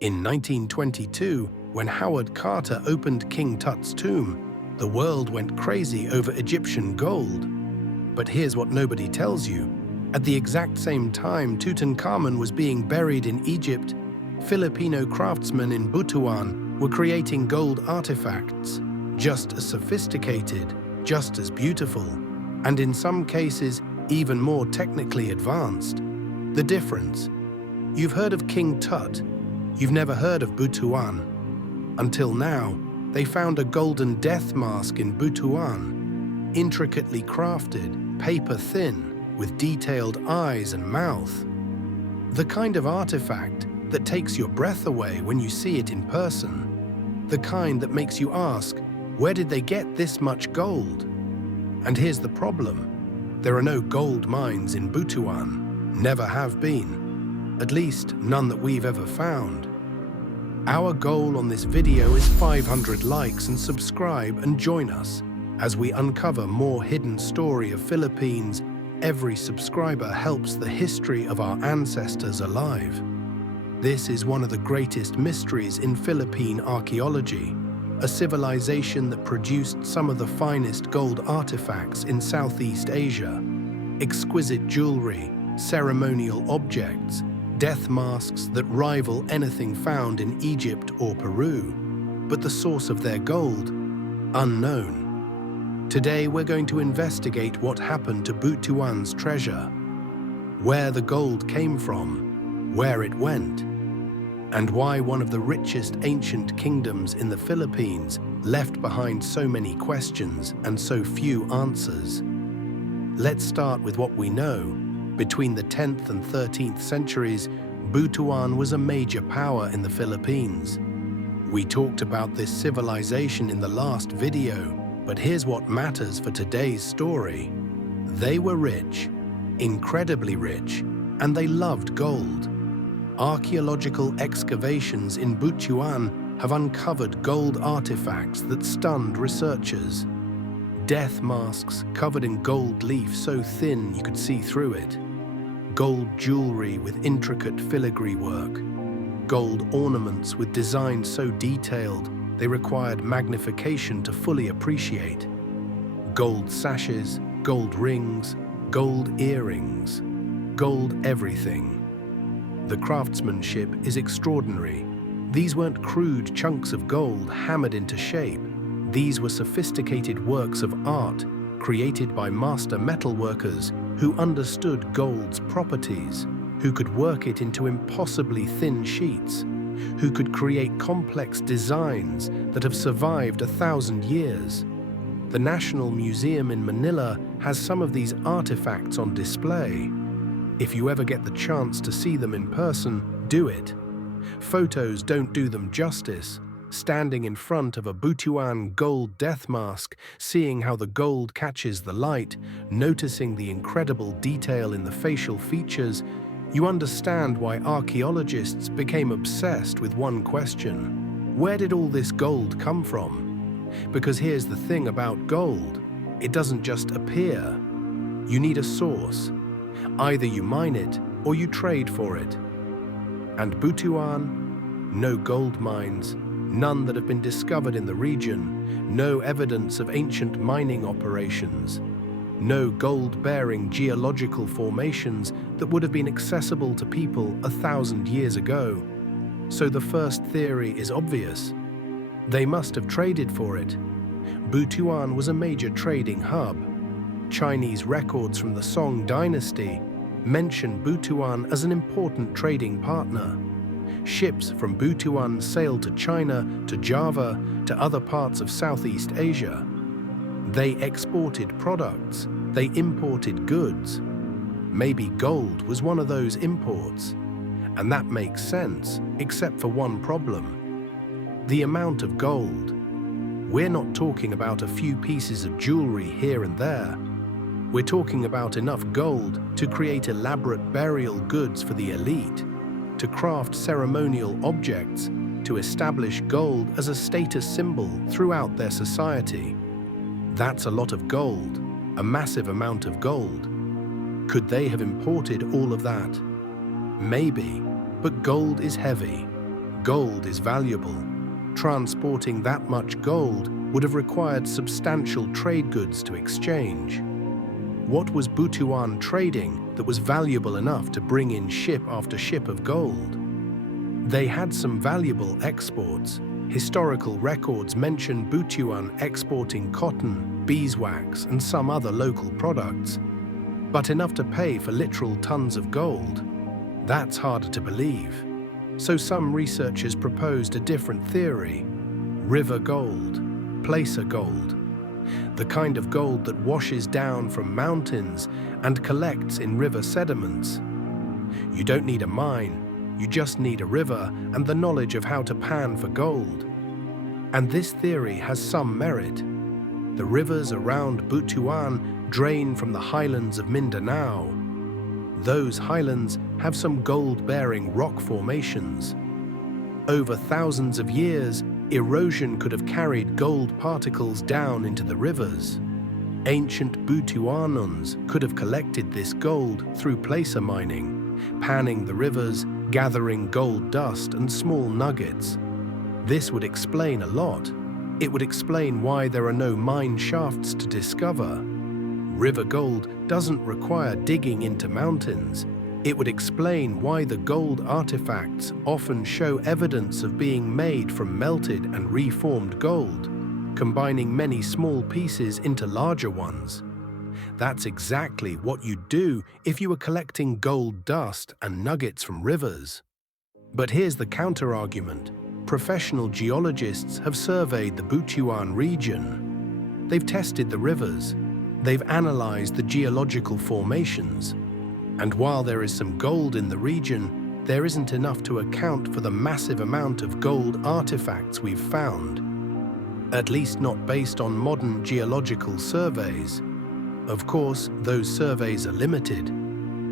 In 1922, when Howard Carter opened King Tut's tomb, the world went crazy over Egyptian gold. But here's what nobody tells you. At the exact same time Tutankhamun was being buried in Egypt, Filipino craftsmen in Butuan were creating gold artifacts, just as sophisticated, just as beautiful, and in some cases even more technically advanced. The difference: you've heard of King Tut, you've never heard of Butuan. Until now, they found a golden death mask in Butuan, intricately crafted, paper-thin, with detailed eyes and mouth. The kind of artifact that takes your breath away when you see it in person. The kind that makes you ask, where did they get this much gold? And here's the problem. There are no gold mines in Butuan. Never have been. At least none that we've ever found. Our goal on this video is 500 likes and subscribe and join us as we uncover more hidden story of Philippines. Every subscriber helps the history of our ancestors alive. This is one of the greatest mysteries in Philippine archaeology, a civilization that produced some of the finest gold artifacts in Southeast Asia. Exquisite jewelry, ceremonial objects, death masks that rival anything found in Egypt or Peru. But the source of their gold? Unknown. Today we're going to investigate what happened to Butuan's treasure, where the gold came from, where it went, and why one of the richest ancient kingdoms in the Philippines left behind so many questions and so few answers. Let's start with what we know. Between the 10th and 13th centuries, Butuan was a major power in the Philippines. We talked about this civilization in the last video, but here's what matters for today's story. They were rich, incredibly rich, and they loved gold. Archaeological excavations in Butuan have uncovered gold artifacts that stunned researchers. Death masks covered in gold leaf so thin you could see through it. Gold jewelry with intricate filigree work. Gold ornaments with designs so detailed they required magnification to fully appreciate. Gold sashes, gold rings, gold earrings, gold everything. The craftsmanship is extraordinary. These weren't crude chunks of gold hammered into shape. These were sophisticated works of art created by master metalworkers who understood gold's properties, who could work it into impossibly thin sheets, who could create complex designs that have survived 1,000 years. The National Museum in Manila has some of these artifacts on display. If you ever get the chance to see them in person, do it. Photos don't do them justice. Standing in front of a Butuan gold death mask, seeing how the gold catches the light, noticing the incredible detail in the facial features, you understand why archaeologists became obsessed with one question. Where did all this gold come from? Because here's the thing about gold. It doesn't just appear. You need a source. Either you mine it or you trade for it. And Butuan? No gold mines, none that have been discovered in the region, no evidence of ancient mining operations. No gold-bearing geological formations that would have been accessible to people 1,000 years ago. So the first theory is obvious. They must have traded for it. Butuan was a major trading hub. Chinese records from the Song dynasty mention Butuan as an important trading partner. Ships from Butuan sailed to China, to Java, to other parts of Southeast Asia. They exported products, they imported goods. Maybe gold was one of those imports. And that makes sense, except for one problem. The amount of gold. We're not talking about a few pieces of jewelry here and there. We're talking about enough gold to create elaborate burial goods for the elite, to craft ceremonial objects, to establish gold as a status symbol throughout their society. That's a lot of gold, a massive amount of gold. Could they have imported all of that? Maybe, but gold is heavy. Gold is valuable. Transporting that much gold would have required substantial trade goods to exchange. What was Butuan trading that was valuable enough to bring in ship after ship of gold? They had some valuable exports. Historical records mention Butuan exporting cotton, beeswax, and some other local products, but enough to pay for literal tons of gold. That's harder to believe. So some researchers proposed a different theory: river gold, placer gold, the kind of gold that washes down from mountains and collects in river sediments. You don't need a mine, you just need a river and the knowledge of how to pan for gold. And this theory has some merit. The rivers around Butuan drain from the highlands of Mindanao. Those highlands have some gold-bearing rock formations. Over thousands of years, erosion could have carried gold particles down into the rivers. Ancient Butuanans could have collected this gold through placer mining, panning the rivers, gathering gold dust and small nuggets. This would explain a lot. It would explain why there are no mine shafts to discover. River gold doesn't require digging into mountains. It would explain why the gold artifacts often show evidence of being made from melted and reformed gold, combining many small pieces into larger ones. That's exactly what you'd do if you were collecting gold dust and nuggets from rivers. But here's the counter-argument. Professional geologists have surveyed the Butuan region. They've tested the rivers. They've analyzed the geological formations. And while there is some gold in the region, there isn't enough to account for the massive amount of gold artifacts we've found. At least not based on modern geological surveys. Of course, those surveys are limited.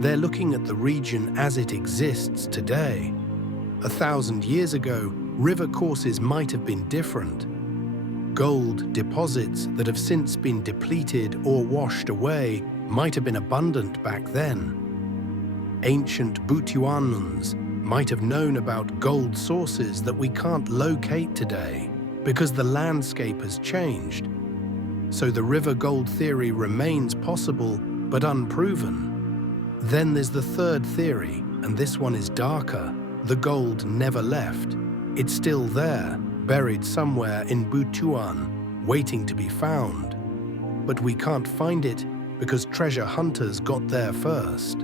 They're looking at the region as it exists today. 1,000 years ago, river courses might have been different. Gold deposits that have since been depleted or washed away might have been abundant back then. Ancient Butuanans might have known about gold sources that we can't locate today because the landscape has changed. So the river gold theory remains possible but unproven. Then there's the third theory, and this one is darker. The gold never left. It's still there, buried somewhere in Butuan, waiting to be found. But we can't find it because treasure hunters got there first.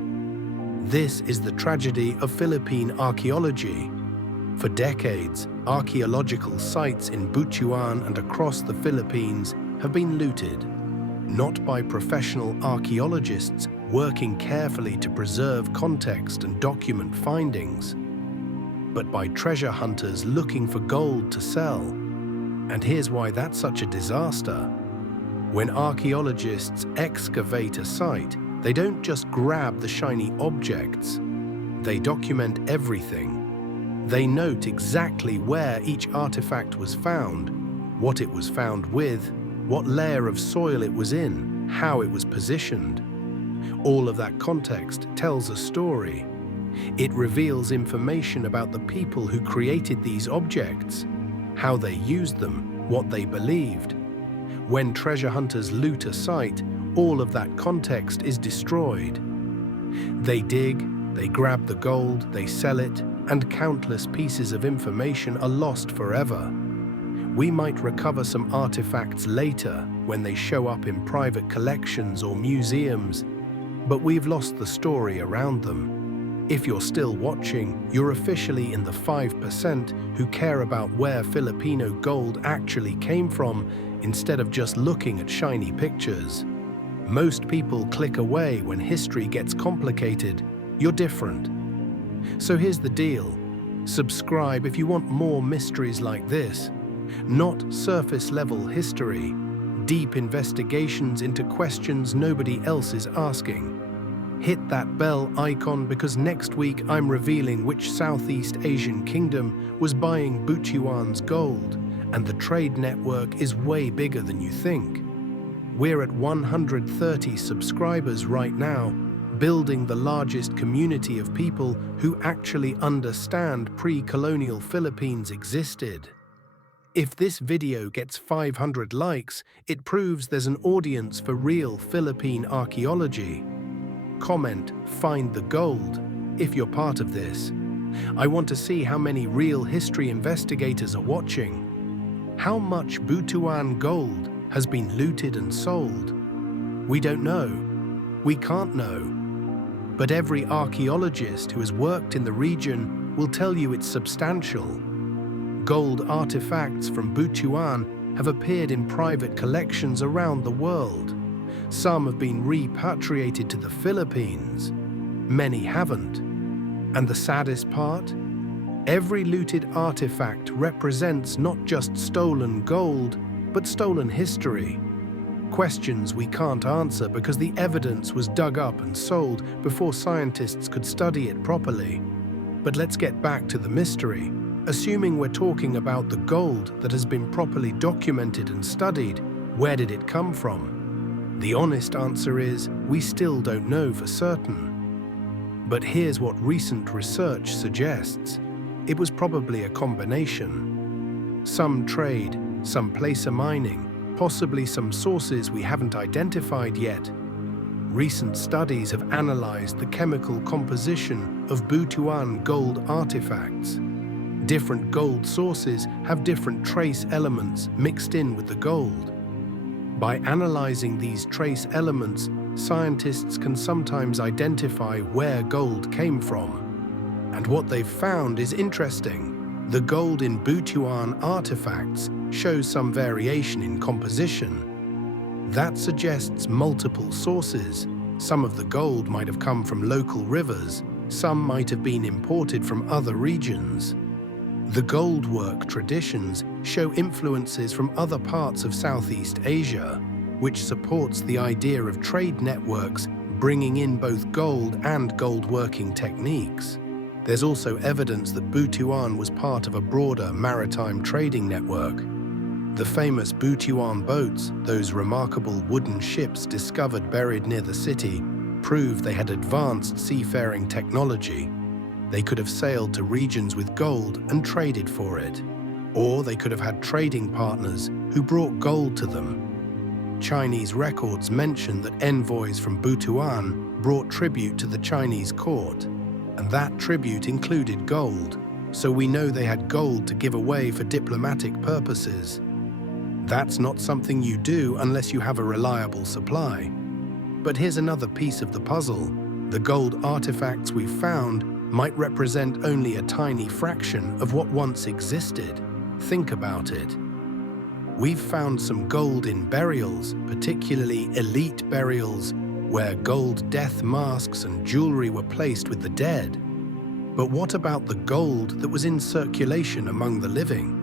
This is the tragedy of Philippine archaeology. For decades, archaeological sites in Butuan and across the Philippines have been looted, not by professional archaeologists working carefully to preserve context and document findings, but by treasure hunters looking for gold to sell. And here's why that's such a disaster. When archaeologists excavate a site, they don't just grab the shiny objects. They document everything. They note exactly where each artifact was found, what it was found with, what layer of soil it was in, how it was positioned. All of that context tells a story. It reveals information about the people who created these objects, how they used them, what they believed. When treasure hunters loot a site, all of that context is destroyed. They dig, they grab the gold, they sell it, and countless pieces of information are lost forever. We might recover some artifacts later when they show up in private collections or museums, but we've lost the story around them. If you're still watching, you're officially in the 5% who care about where Filipino gold actually came from instead of just looking at shiny pictures. Most people click away when history gets complicated. You're different. So here's the deal. Subscribe if you want more mysteries like this. Not surface-level history, deep investigations into questions nobody else is asking. Hit that bell icon because next week I'm revealing which Southeast Asian kingdom was buying Butuan's gold, and the trade network is way bigger than you think. We're at 130 subscribers right now. building the largest community of people who actually understand pre-colonial Philippines existed. If this video gets 500 likes, it proves there's an audience for real Philippine archaeology. Comment, "Find the gold," if you're part of this. I want to see how many real history investigators are watching. How much Butuan gold has been looted and sold? We don't know. We can't know. But every archaeologist who has worked in the region will tell you it's substantial. Gold artifacts from Butuan have appeared in private collections around the world. Some have been repatriated to the Philippines. Many haven't. And the saddest part? Every looted artifact represents not just stolen gold, but stolen history. Questions we can't answer because the evidence was dug up and sold before scientists could study it properly. But let's get back to the mystery. Assuming we're talking about the gold that has been properly documented and studied, where did it come from? The honest answer is, we still don't know for certain. But here's what recent research suggests. It was probably a combination. Some trade, some placer mining, possibly some sources we haven't identified yet. Recent studies have analyzed the chemical composition of Butuan gold artifacts. Different gold sources have different trace elements mixed in with the gold. By analyzing these trace elements, scientists can sometimes identify where gold came from. And what they've found is interesting. The gold in Butuan artifacts shows some variation in composition. That suggests multiple sources. Some of the gold might have come from local rivers, some might have been imported from other regions. The gold work traditions show influences from other parts of Southeast Asia, which supports the idea of trade networks bringing in both gold and gold working techniques. There's also evidence that Butuan was part of a broader maritime trading network. The famous Butuan boats, those remarkable wooden ships discovered buried near the city, prove they had advanced seafaring technology. They could have sailed to regions with gold and traded for it. Or they could have had trading partners who brought gold to them. Chinese records mention that envoys from Butuan brought tribute to the Chinese court, and that tribute included gold, so we know they had gold to give away for diplomatic purposes. That's not something you do unless you have a reliable supply. But here's another piece of the puzzle. The gold artifacts we've found might represent only a tiny fraction of what once existed. Think about it. We've found some gold in burials, particularly elite burials, where gold death masks and jewelry were placed with the dead. But what about the gold that was in circulation among the living?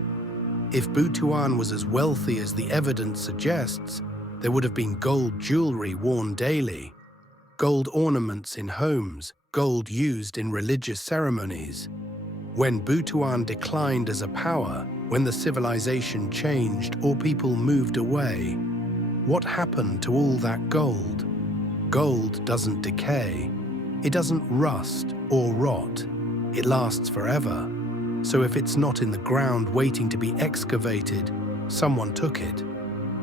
If Butuan was as wealthy as the evidence suggests, there would have been gold jewelry worn daily, gold ornaments in homes, gold used in religious ceremonies. When Butuan declined as a power, when the civilization changed or people moved away, what happened to all that gold? Gold doesn't decay. It doesn't rust or rot. It lasts forever. So if it's not in the ground waiting to be excavated, someone took it.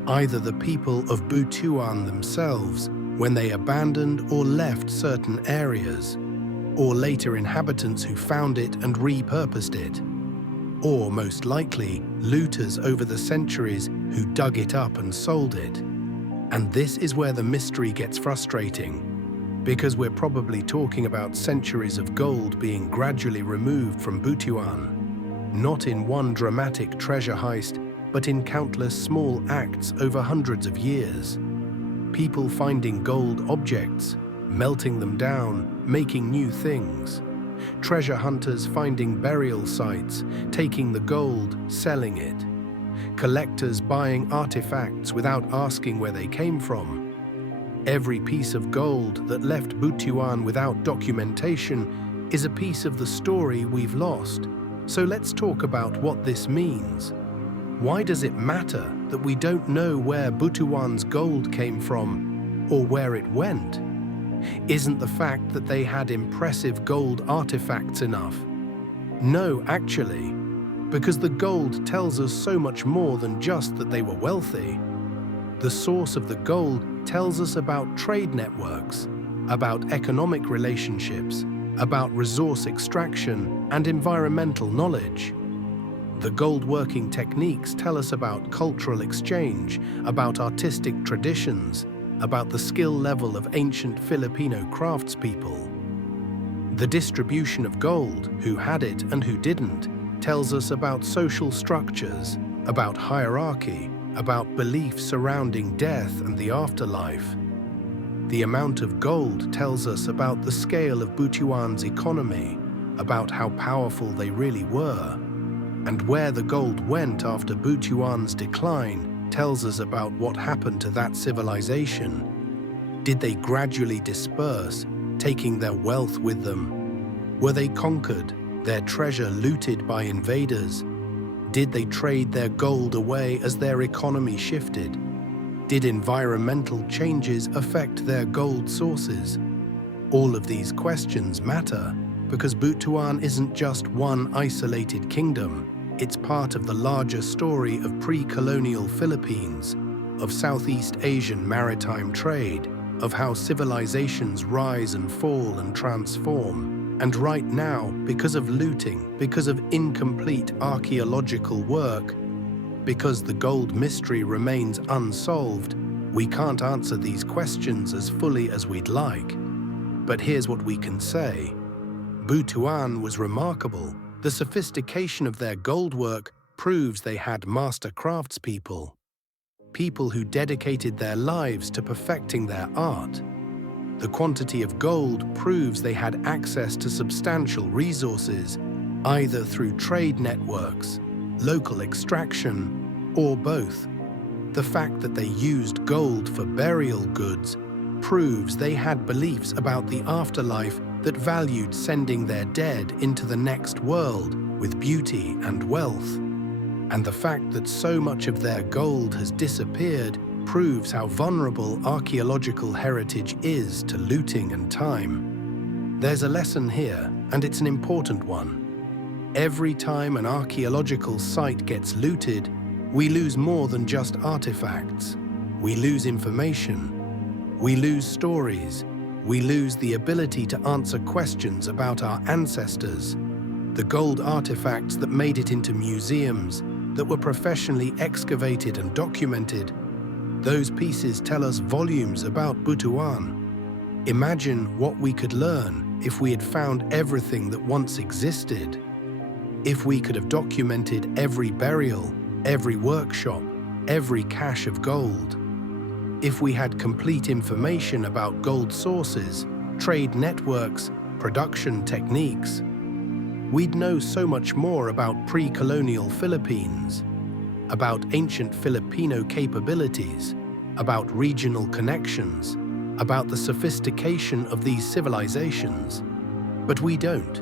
Either the people of Butuan themselves, when they abandoned or left certain areas, or later inhabitants who found it and repurposed it, or most likely, looters over the centuries who dug it up and sold it. And this is where the mystery gets frustrating, because we're probably talking about centuries of gold being gradually removed from Butuan, not in one dramatic treasure heist, but in countless small acts over hundreds of years. People finding gold objects, melting them down, making new things. Treasure hunters finding burial sites, taking the gold, selling it. Collectors buying artifacts without asking where they came from. Every piece of gold that left Butuan without documentation is a piece of the story we've lost. So let's talk about what this means. Why does it matter that we don't know where Butuan's gold came from or where it went? Isn't the fact that they had impressive gold artifacts enough? No, actually, because the gold tells us so much more than just that they were wealthy. The source of the gold tells us about trade networks, about economic relationships, about resource extraction and environmental knowledge. The gold-working techniques tell us about cultural exchange, about artistic traditions, about the skill level of ancient Filipino craftspeople. The distribution of gold, who had it and who didn't, tells us about social structures, about hierarchy, about beliefs surrounding death and the afterlife. The amount of gold tells us about the scale of Butuan's economy, about how powerful they really were. And where the gold went after Butuan's decline tells us about what happened to that civilization. Did they gradually disperse, taking their wealth with them? Were they conquered, their treasure looted by invaders? Did they trade their gold away as their economy shifted? Did environmental changes affect their gold sources? All of these questions matter because Butuan isn't just one isolated kingdom. It's part of the larger story of pre-colonial Philippines, of Southeast Asian maritime trade, of how civilizations rise and fall and transform. And right now, because of looting, because of incomplete archaeological work, because the gold mystery remains unsolved, we can't answer these questions as fully as we'd like. But here's what we can say. Butuan was remarkable. The sophistication of their gold work proves they had master craftspeople, people who dedicated their lives to perfecting their art. The quantity of gold proves they had access to substantial resources, either through trade networks, local extraction, or both. The fact that they used gold for burial goods proves they had beliefs about the afterlife that valued sending their dead into the next world with beauty and wealth. And the fact that so much of their gold has disappeared proves how vulnerable archaeological heritage is to looting and time. There's a lesson here, and it's an important one. Every time an archaeological site gets looted, we lose more than just artifacts. We lose information. We lose stories. We lose the ability to answer questions about our ancestors. The gold artifacts that made it into museums, that were professionally excavated and documented, those pieces tell us volumes about Butuan. Imagine what we could learn if we had found everything that once existed. If we could have documented every burial, every workshop, every cache of gold. If we had complete information about gold sources, trade networks, production techniques, we'd know so much more about pre-colonial Philippines, about ancient Filipino capabilities, about regional connections, about the sophistication of these civilizations. But we don't,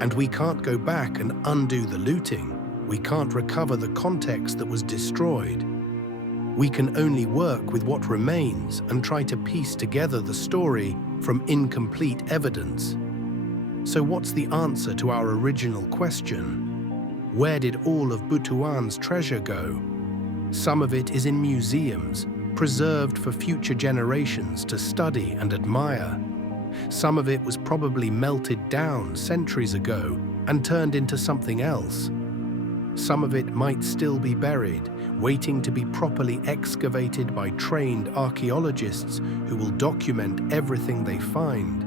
and we can't go back and undo the looting. We can't recover the context that was destroyed. We can only work with what remains and try to piece together the story from incomplete evidence. So what's the answer to our original question? Where did all of Butuan's treasure go? Some of it is in museums, preserved for future generations to study and admire. Some of it was probably melted down centuries ago and turned into something else. Some of it might still be buried, waiting to be properly excavated by trained archaeologists who will document everything they find.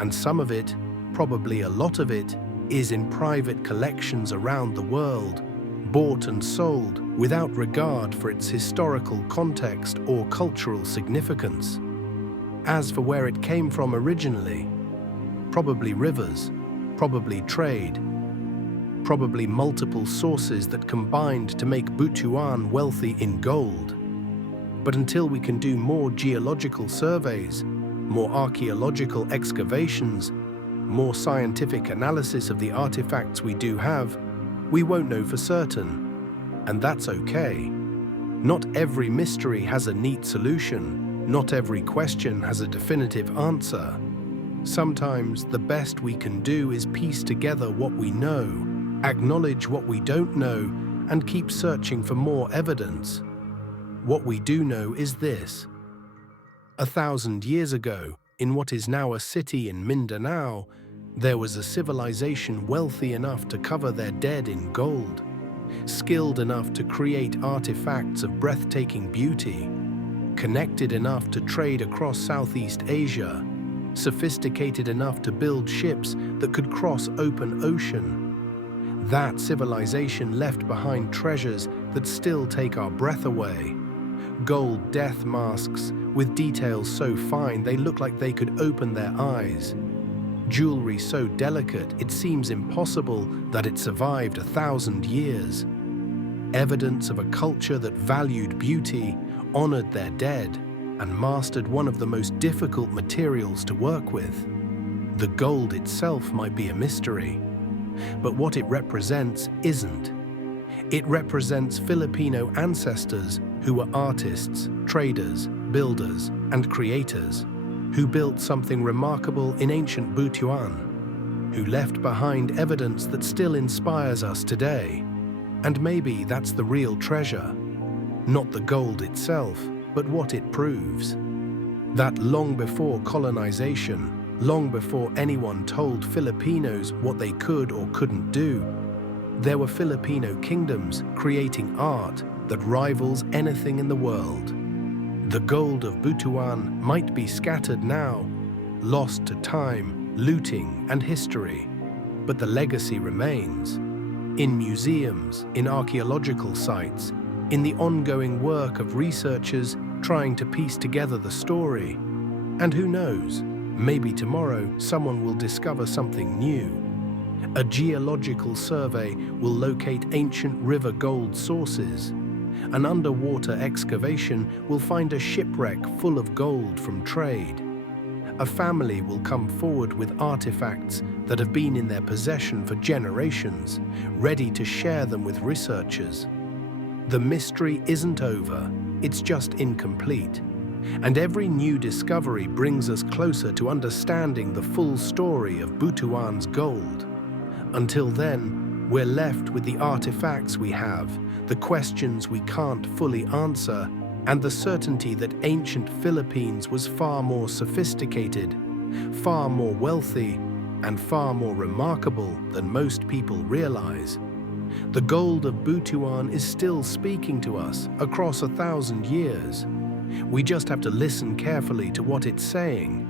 And some of it, probably a lot of it, is in private collections around the world, bought and sold without regard for its historical context or cultural significance. As for where it came from originally, probably rivers, probably trade, probably multiple sources that combined to make Butuan wealthy in gold. But until we can do more geological surveys, more archaeological excavations, more scientific analysis of the artifacts we do have, we won't know for certain. And that's okay. Not every mystery has a neat solution. Not every question has a definitive answer. Sometimes the best we can do is piece together what we know, acknowledge what we don't know, and keep searching for more evidence. What we do know is this. 1,000 years ago, in what is now a city in Mindanao, there was a civilization wealthy enough to cover their dead in gold, skilled enough to create artifacts of breathtaking beauty, connected enough to trade across Southeast Asia, sophisticated enough to build ships that could cross open ocean. That civilization left behind treasures that still take our breath away. Gold death masks with details so fine they look like they could open their eyes. Jewelry so delicate it seems impossible that it survived 1,000 years. Evidence of a culture that valued beauty, honored their dead, and mastered one of the most difficult materials to work with. The gold itself might be a mystery, but what it represents isn't. It represents Filipino ancestors who were artists, traders, builders, and creators, who built something remarkable in ancient Butuan, who left behind evidence that still inspires us today. And maybe that's the real treasure. Not the gold itself, but what it proves. That long before colonization, long before anyone told Filipinos what they could or couldn't do, there were Filipino kingdoms creating art that rivals anything in the world. The gold of Butuan might be scattered now, lost to time, looting, and history, but the legacy remains. In museums, in archaeological sites, in the ongoing work of researchers trying to piece together the story. And who knows, maybe tomorrow someone will discover something new. A geological survey will locate ancient river gold sources. An underwater excavation will find a shipwreck full of gold from trade. A family will come forward with artifacts that have been in their possession for generations, ready to share them with researchers. The mystery isn't over, it's just incomplete. And every new discovery brings us closer to understanding the full story of Butuan's gold. Until then, we're left with the artifacts we have, the questions we can't fully answer, and the certainty that ancient Philippines was far more sophisticated, far more wealthy, and far more remarkable than most people realize. The gold of Butuan is still speaking to us across 1,000 years. We just have to listen carefully to what it's saying